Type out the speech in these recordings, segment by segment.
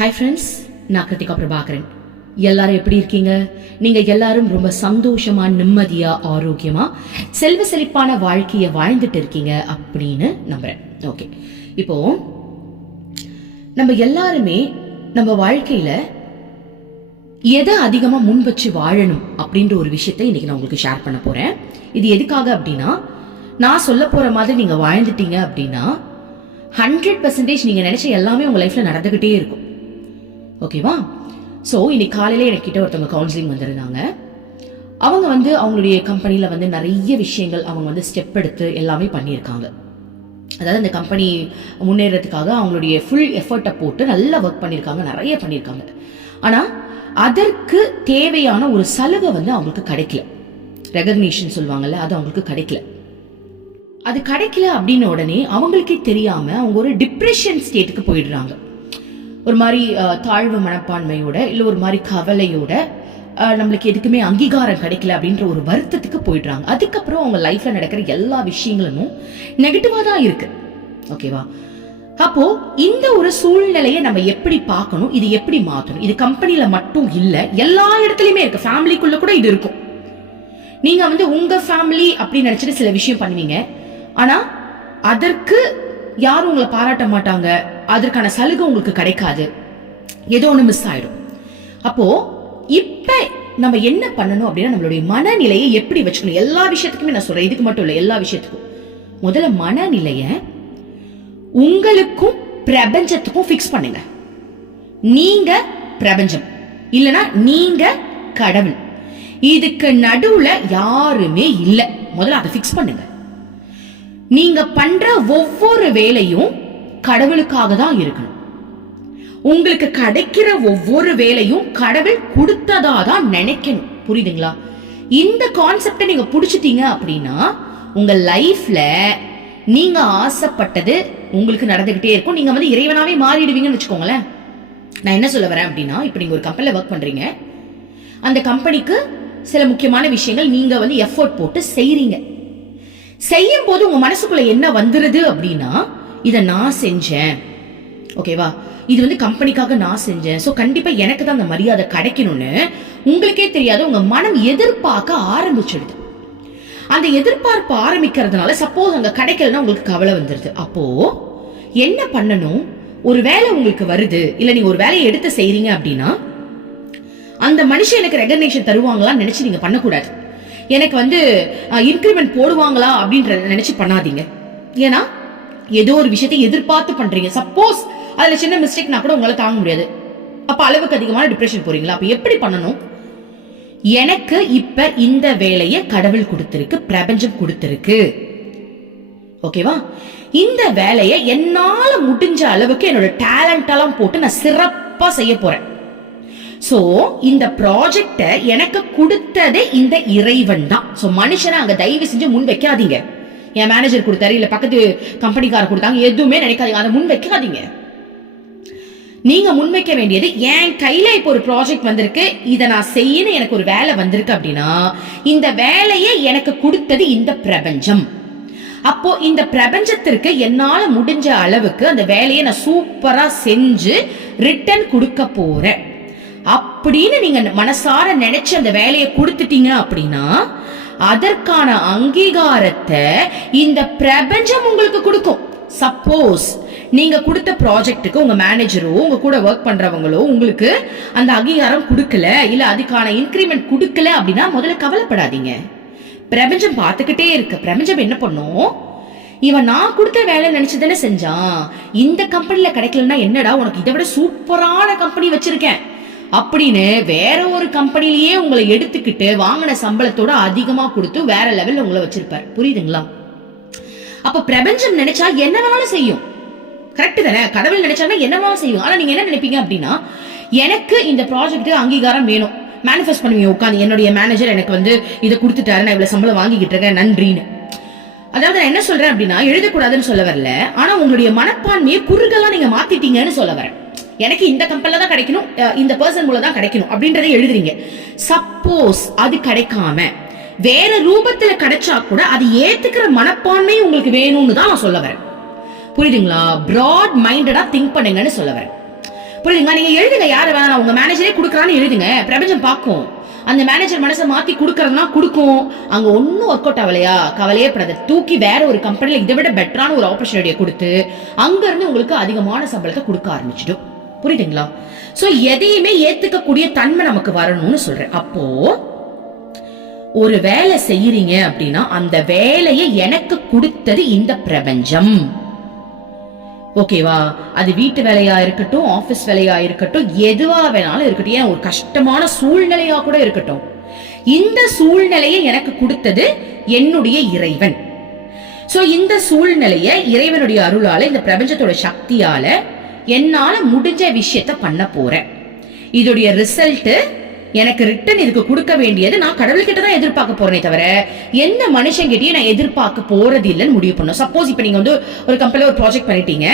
Hi friends நான் கிருத்திகா பிரபாகரன். எல்லாரும் எப்படி இருக்கீங்க? நீங்க எல்லாரும் ரொம்ப சந்தோஷமா நிம்மதியா ஆரோக்கியமா செல்வ செழிப்பான வாழ்க்கையை வாழ்ந்துட்டு இருக்கீங்க அப்படின்னு நம்புறேன். ஓகே இப்போ நம்ம எல்லாருமே நம்ம வாழ்க்கையில எதை அதிகமாக முன் வச்சு வாழணும் அப்படின்ற ஒரு விஷயத்தை இன்னைக்கு நான் உங்களுக்கு ஷேர் பண்ண போறேன். இது எதுக்காக அப்படின்னா நான் சொல்ல போற மாதிரி நீங்க வாழ்ந்துட்டீங்க அப்படின்னா ஹண்ட்ரட் பர்சன்டேஜ் நீங்க நினைச்ச எல்லாமே உங்க லைஃப்ல நடந்துகிட்டே இருக்கும். ஓகேவா? ஸோ இன்னைக்கு காலையில் என்கிட்ட ஒருத்தவங்க கவுன்சிலிங் வந்திருந்தாங்க. அவங்க வந்து அவங்களுடைய கம்பெனியில் வந்து நிறைய விஷயங்கள் அவங்க வந்து ஸ்டெப் எடுத்து எல்லாமே பண்ணியிருக்காங்க. அதாவது அந்த கம்பெனி முன்னேறதுக்காக அவங்களுடைய ஃபுல் எஃபர்ட்டை போட்டு நல்லா ஒர்க் பண்ணியிருக்காங்க நிறைய பண்ணியிருக்காங்க. ஆனால் அதற்கு தேவையான ஒரு சலுகை வந்து அவங்களுக்கு கிடைக்கல. ரெகக்னேஷன் சொல்லுவாங்கல்ல அது அவங்களுக்கு கிடைக்கல. அது கிடைக்கல அப்படின்ன உடனே அவங்களுக்கே தெரியாமல் அவங்க ஒரு டிப்ரெஷன் ஸ்டேட்டுக்கு போயிடுறாங்க. ஒரு மாதிரி தாழ்வு மனப்பான்மையோட இல்லை ஒரு மாதிரி கவலையோட நம்மளுக்கு எதுக்குமே அங்கீகாரம் கிடைக்கல அப்படின்ற ஒரு வருத்தத்துக்கு போயிடுறாங்க. அதுக்கப்புறம் அவங்க லைஃப்ல நடக்கிற எல்லா விஷயங்களும் நெகட்டிவா தான் இருக்கு. ஓகேவா அப்போ இந்த ஒரு சூழ்நிலையை நம்ம எப்படி பார்க்கணும்? இது எப்படி மாத்தணும் இது கம்பெனியில மட்டும் இல்ல எல்லா இடத்துலயுமே இருக்கு. ஃபேமிலிக்குள்ள கூட இது இருக்கும். நீங்க வந்து உங்க ஃபேமிலி அப்படின்னு நினைச்சிட்டு சில விஷயம் பண்ணுவீங்க. ஆனா அதற்கு யாரும் உங்களை பாராட்ட மாட்டாங்க. அதற்கான சலுகை உங்களுக்கு கிடைக்காது. ஏதோ ஒன்று மிஸ் ஆயிடும். அப்போ இப்ப நம்ம என்ன பண்ணணும் அப்படின்னா நம்மளுடைய மனநிலையை எப்படி வச்சுக்கணும்? எல்லா விஷயத்துக்குமே நான் சொல்றேன். இதுக்கு மட்டும் இல்லை எல்லா விஷயத்துக்கும். முதல்ல மனநிலைய உங்களுக்கும் பிரபஞ்சத்துக்கும் ஃபிக்ஸ் பண்ணுங்க. நீங்க பிரபஞ்சம். இல்லனா நீங்க கடவுள். இதுக்கு நடுவுல யாருமே இல்ல. முதல்ல அதை ஃபிக்ஸ் பண்ணுங்க. நீங்க பண்ற ஒவ்வொரு வேலையும் கடவுளுக்காக தான் இருக்கணும். உங்களுக்கு கிடைக்கிற ஒவ்வொரு வேலையும் கடவுள் கொடுத்ததா தான் நினைக்கணும். புரியுதுங்களா? இந்த கான்செப்டை நீங்க புடிச்சிட்டீங்க அப்படின்னா உங்க லைஃப்ல நீங்க ஆசைப்பட்டது உங்களுக்கு நடந்துகிட்டே இருக்கும். நீங்க வந்து இறைவனாவே மாறிடுவீங்கன்னு வச்சுக்கோங்களேன். நான் என்ன சொல்ல வரேன் அப்படின்னா இப்போ நீங்க ஒரு கம்பெனில ஒர்க் பண்றீங்க. அந்த கம்பெனிக்கு சில முக்கியமான விஷயங்கள் நீங்க வந்து எஃபோர்ட் போட்டு செய்றீங்க. செய்யும் போது உங்க மனசுக்குள்ள என்ன வந்துருது அப்படின்னா இதை நான் செஞ்சேன். ஓகேவா இது வந்து கம்பெனிக்காக நான் செஞ்சேன். ஸோ கண்டிப்பா எனக்கு தான் அந்த மரியாதை கிடைக்கணும்னு உங்களுக்கே தெரியாது. உங்க மனம் எதிர்பார்க்க ஆரம்பிச்சிடுது. அந்த எதிர்பார்ப்பு ஆரம்பிக்கிறதுனால சப்போஸ் அங்க கிடைக்கலன்னா உங்களுக்கு கவலை வந்துருது. அப்போ என்ன பண்ணணும்? ஒரு வேலை உங்களுக்கு வருது. இல்ல நீங்க ஒரு வேலையை எடுத்து செய்றீங்க அப்படின்னா அந்த மனுஷன் எனக்கு ரெகக்னேஷன் தருவாங்களான்னு நினைச்சு நீங்க பண்ணக்கூடாது. எனக்கு வந்து இன்க்ரிமெண்ட் போடுவாங்களா அப்படின்ற நினைச்சு பண்ணாதீங்க. ஏன்னா ஏதோ ஒரு விஷயத்தை எதிர்பார்த்து பண்றீங்க. சப்போஸ் அதுல சின்ன மிஸ்டேக்னா கூட உங்களால தாங்க முடியாது. அப்ப அளவுக்கு அதிகமான டிப்ரெஷன் போறீங்களா அப்ப எப்படி பண்ணணும்? எனக்கு இப்ப இந்த வேலையை கடவுள் கொடுத்திருக்கு பிரபஞ்சம் கொடுத்திருக்கு. ஓகேவா? இந்த வேலையை என்னால முடிஞ்ச அளவுக்கு என்னோட டேலண்ட் எல்லாம் போட்டு நான் சிறப்பா செய்ய போறேன். சோ இந்த ப்ராஜெக்ட எனக்கு கொடுத்ததே இந்த இறைவன் தான். சோ மனுஷனை அங்க தயவு செஞ்சு முன் வைக்காதீங்க. என் மேனேஜர் கொடுத்தாரு இல்ல பக்கத்து கம்பெனிக்கார கொடுத்தாங்க எதுவுமே நினைக்காதீங்க. அதை முன் வைக்காதீங்க. நீங்க முன்வைக்க வேண்டியது என் கையில இப்போ ஒரு ப்ராஜெக்ட் வந்திருக்கு. இதை நான் செய்யணும் எனக்கு ஒரு வேலை வந்திருக்கு அப்படின்னா இந்த வேலையை எனக்கு கொடுத்தது இந்த பிரபஞ்சம். அப்போ இந்த பிரபஞ்சத்திற்கு என்னால முடிஞ்ச அளவுக்கு அந்த வேலையை நான் சூப்பரா செஞ்சு ரிட்டர்ன் கொடுக்க போறேன். அப்படின்னு நீங்க மனசார நினைச்சு அந்த வேலையை கொடுத்துட்டீங்க அப்படின்னா அதற்கான அங்கீகாரத்தை இந்த பிரபஞ்சம் உங்களுக்கு கொடுக்கும். சப்போஸ் நீங்க கொடுத்த ப்ராஜெக்ட்டுக்கு உங்க மேனேஜரோ உங்க கூட ஒர்க் பண்றவங்களோ உங்களுக்கு அந்த அங்கீகாரம் கொடுக்கல இல்ல அதுக்கான இன்க்ரிமெண்ட் கொடுக்கல அப்படின்னா முதல்ல கவலைப்படாதீங்க. பிரபஞ்சம் பார்த்துக்கிட்டே இருக்கு. பிரபஞ்சம் என்ன பண்ணும்? இவன் நான் கொடுத்த வேலை நினைச்சு தானே செஞ்சான். இந்த கம்பெனில கிடைக்கலன்னா என்னடா உனக்கு இதை விட சூப்பரான கம்பெனி வச்சிருக்கேன். அப்படின்னு வேற ஒரு கம்பெனிலேயே உங்களை எடுத்துக்கிட்டு வாங்கின சம்பளத்தோட அதிகமா கொடுத்து வேற லெவல்ல உங்களை வச்சிருப்பார். புரியுதுங்களா? அப்ப பிரபஞ்சம் நினைச்சா என்ன வேணாலும் செய்யும். கரெக்ட் தானே? கடவுள் நினைச்சாங்கன்னா என்ன வேணாலும் செய்யும். ஆனா நீங்க என்ன நினைப்பீங்க அப்படின்னா எனக்கு இந்த ப்ராஜெக்ட் அங்கீகாரம் வேணும். மேனிஃபெஸ்ட் பண்ணுவீங்க உட்காந்து என்னுடைய மேனேஜர் எனக்கு வந்து இதை கொடுத்துட்டாரு நான் இவ்வளவு சம்பளம் வாங்கிக்கிட்டு இருக்கேன் நன்றின்னு. அதாவது நான் என்ன சொல்றேன் அப்படின்னா எழுதக்கூடாதுன்னு சொல்ல வரல. ஆனா உங்களுடைய மனப்பான்மையை குறுகெல்லாம் நீங்க மாத்திட்டீங்கன்னு சொல்ல வரேன். எனக்கு இந்த கம்பெனில தான் கிடைக்கணும் இந்த பர்சன் மூலம் தான் கிடைக்கணும் அப்படின்றத எழுதுறீங்க. சப்போஸ் அது கிடைக்காம வேற ரூபத்துல கிடைச்சா கூட அது ஏத்துக்கிற மனப்பான்மை உங்களுக்கு வேணும்னு தான் நான் சொல்ல வரேன். புரியுதுங்களா? பிராட் மைண்டடா திங்க் பண்ணுங்கன்னு சொல்ல வரேன். புரியுதுங்களா? நீங்க எழுதுங்க யாரு வேணாம் உங்க மேனேஜரே கொடுக்குறான்னு எழுதுங்க. பிரபஞ்சம் பார்க்கும். அந்த மேனேஜர் மனசை மாத்தி கொடுக்கறதுனா கொடுக்கும். அங்க ஒன்னும் ஒர்க் அவுட் ஆகலையா? கவலையே படாத. தூக்கி வேற ஒரு கம்பெனில இதை விட பெட்டரான ஒரு ஆப்பர்ச்சுனிட்டியை கொடுத்து அங்க இருந்து உங்களுக்கு அதிகமான சம்பளத்தை கொடுக்க ஆரம்பிச்சிடும். புரியுதுங்களா? சோ எதையுமே ஏத்துக்கக்கூடிய தன்மை நமக்கு வரணும்னு சொல்றேன். அப்போ ஒரு வேலை செய்யறீங்க அப்படின்னா அந்த வேலையை எனக்கு கொடுத்தது இந்த பிரபஞ்சம். ஓகேவா? அது வீட்டு வேலையா இருக்கட்டும் ஆபீஸ் வேலையா இருக்கட்டும் எதுவா வேணாலும் இருக்கட்டும். ஏன்? ஒரு கஷ்டமான சூழ்நிலையா கூட இருக்கட்டும். இந்த சூழ்நிலையை எனக்கு கொடுத்தது என்னுடைய இறைவன். சோ இந்த சூழ்நிலைய இறைவனுடைய அருளால இந்த பிரபஞ்சத்தோட சக்தியால என்னால முடிஞ்ச விஷயத்த பண்ண போறேன். இதோடைய ரிசல்ட் எனக்கு ரிட்டன் இதுக்கு கொடுக்க வேண்டியது நான் கடவுள்கிட்ட தான் எதிர்பார்க்க போறேனே தவிர எந்த மனுஷங்கிட்டயும் நான் எதிர்பார்க்க போறது இல்லைன்னு முடிவு பண்ணும். சப்போஸ் இப்ப நீங்க வந்து ஒரு கம்பெனில ஒரு ப்ராஜெக்ட் பண்ணிட்டீங்க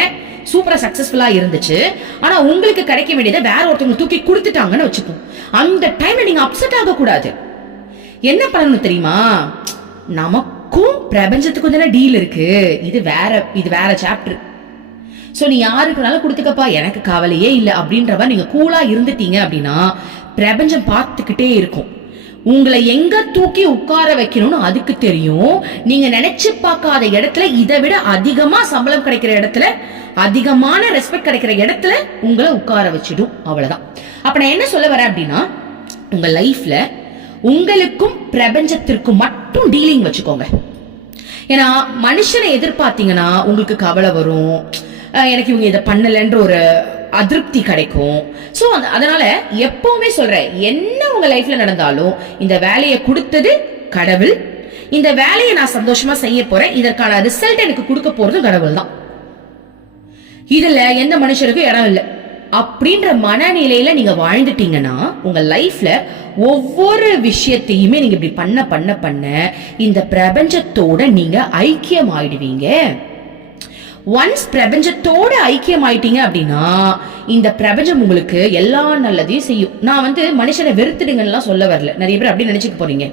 சூப்பரா சக்சஸ்ஃபுல்லா இருந்துச்சு. ஆனா உங்களுக்கு கிடைக்க வேண்டியதை வேற ஒருத்தவங்க தூக்கி கொடுத்துட்டாங்கன்னு வச்சுப்போம். அந்த டைம்ல நீங்க அப்செட் ஆக கூடாது என்ன பண்ணணும் தெரியுமா? நமக்கும் பிரபஞ்சத்துக்கும் தானே டீல் இருக்கு. இது வேற இது வேற சாப்டர் சோ நீ யாருக்குனாலும் கொடுத்துக்கப்பா எனக்கு கவலையே இல்லை அப்படின்றவ நீங்க கூலா இருந்துட்டீங்க அப்படின்னா பிரபஞ்சம் பார்த்துக்கிட்டே இருக்கும். உங்களை எங்க தூக்கி உட்கார வைக்கணும்னு அதுக்கு தெரியும். நீங்க நினைச்சு பார்க்காத இடத்துல இதை விட அதிகமா சம்பளம் கிடைக்கிற இடத்துல அதிகமான ரெஸ்பெக்ட் கிடைக்கிற இடத்துல உங்களை உட்கார வச்சிடும். அவ்வளவுதான். அப்ப நான் என்ன சொல்ல வரேன் அப்படின்னா உங்க லைஃப்ல உங்களுக்கும் பிரபஞ்சத்திற்கும் மட்டும் டீலிங் வச்சுக்கோங்க. ஏன்னா மனுஷனை எதிர்பார்த்தீங்கன்னா உங்களுக்கு கவலை வரும். எனக்கு இவங்க இதை பண்ணலன்ற ஒரு அதிருப்தி கிடைக்கும். ஸோ அதனால எப்பவுமே சொல்றேன் என்ன உங்க லைஃப்ல நடந்தாலும் இந்த வேலையை கொடுத்தது கடவுள். இந்த வேலையை நான் சந்தோஷமா செய்ய போறேன் இதற்கான ரிசல்ட் எனக்கு கொடுக்க போறதும் கடவுள் தான் இதுல எந்த மனுஷருக்கும் இடம் இல்லை. அப்படின்ற மனநிலையில நீங்க வாழ்ந்துட்டீங்கன்னா உங்க லைஃப்ல ஒவ்வொரு விஷயத்தையுமே நீங்க இப்படி பண்ண பண்ண பண்ண இந்த பிரபஞ்சத்தோட நீங்க ஐக்கியம் ஆயிடுவீங்க ஒன்ஸ் பிரபஞ்சத்தோட ஐக்கியம் ஆயிட்டீங்க அப்படின்னா இந்த பிரபஞ்சம் உங்களுக்கு எல்லா நல்லதையும் செய்யும். நான் வந்து மனுஷனை வெறுத்துடுங்கலாம் சொல்ல வரல. நிறைய பேர் அப்படி நினைச்சுக்க போறீங்க.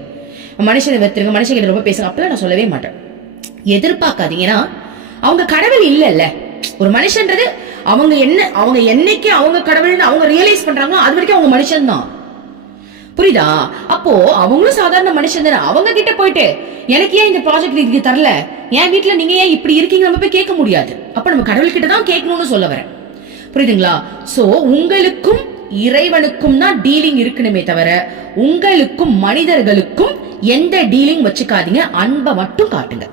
மனுஷனை வெறுத்துருங்க மனுஷங்க ரொம்ப பேசுங்க. அப்பெல்லாம் நான் சொல்லவே மாட்டேன். எதிர்பார்க்காதீங்க. ஏன்னா அவங்க கடவுள் இல்லைல்ல. ஒரு மனுஷன்றது அவங்க என்ன அவங்க என்னைக்கு அவங்க கடவுள்னு அவங்க ரியலைஸ் பண்றாங்களோ அது வரைக்கும் அவங்க மனுஷன் தான் புரியுதா? அப்போ அவங்களும் சாதாரண மனுஷன் தானே. அவங்க கிட்ட போயிட்டு எனக்கு ஏன் இந்த ப்ராஜெக்ட் இதுக்கு தரல? என் வீட்டுல நீங்க ஏன் இப்படி இருக்கீங்க? நம்ம போய் கேட்க முடியாது. அப்ப நம்ம கடவுள் கிட்ட தான் கேட்கணும்னு சொல்ல வரேன். புரியுதுங்களா? சோ உங்களுக்கும் இறைவனுக்கும் தான் டீலிங் இருக்கணுமே தவிர உங்களுக்கும் மனிதர்களுக்கும் எந்த டீலிங் வச்சுக்காதீங்க. அன்பை மட்டும் காட்டுங்க.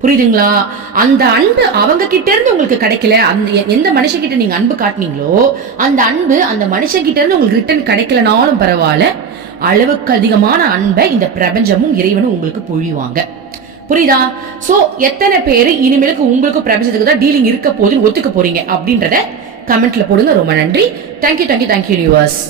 புரியுதுங்களா? அந்த அன்பு அவங்க கிட்ட இருந்து உங்களுக்கு கிடைக்கல. அந்த எந்த மனுஷங்கிட்ட நீங்க அன்பு காட்டுனீங்களோ அந்த அன்பு அந்த மனுஷங்கிட்ட இருந்து உங்களுக்கு ரிட்டர்ன் கிடைக்கலனாலும் பரவாயில்ல. அளவுக்கு அதிகமான அன்பை இந்த பிரபஞ்சமும் இறைவனும் உங்களுக்கு பொழிவாங்க. புரியுதா? சோ எத்தனை பேர் இனிமேலுக்கு உங்களுக்கு பிரபஞ்சத்துக்கு தான் டீலிங் இருக்க போதுன்னு ஒத்துக்க போறீங்க அப்படின்றத கமெண்ட்ல போடுங்க. ரொம்ப நன்றி. Thank you thank you thank you universe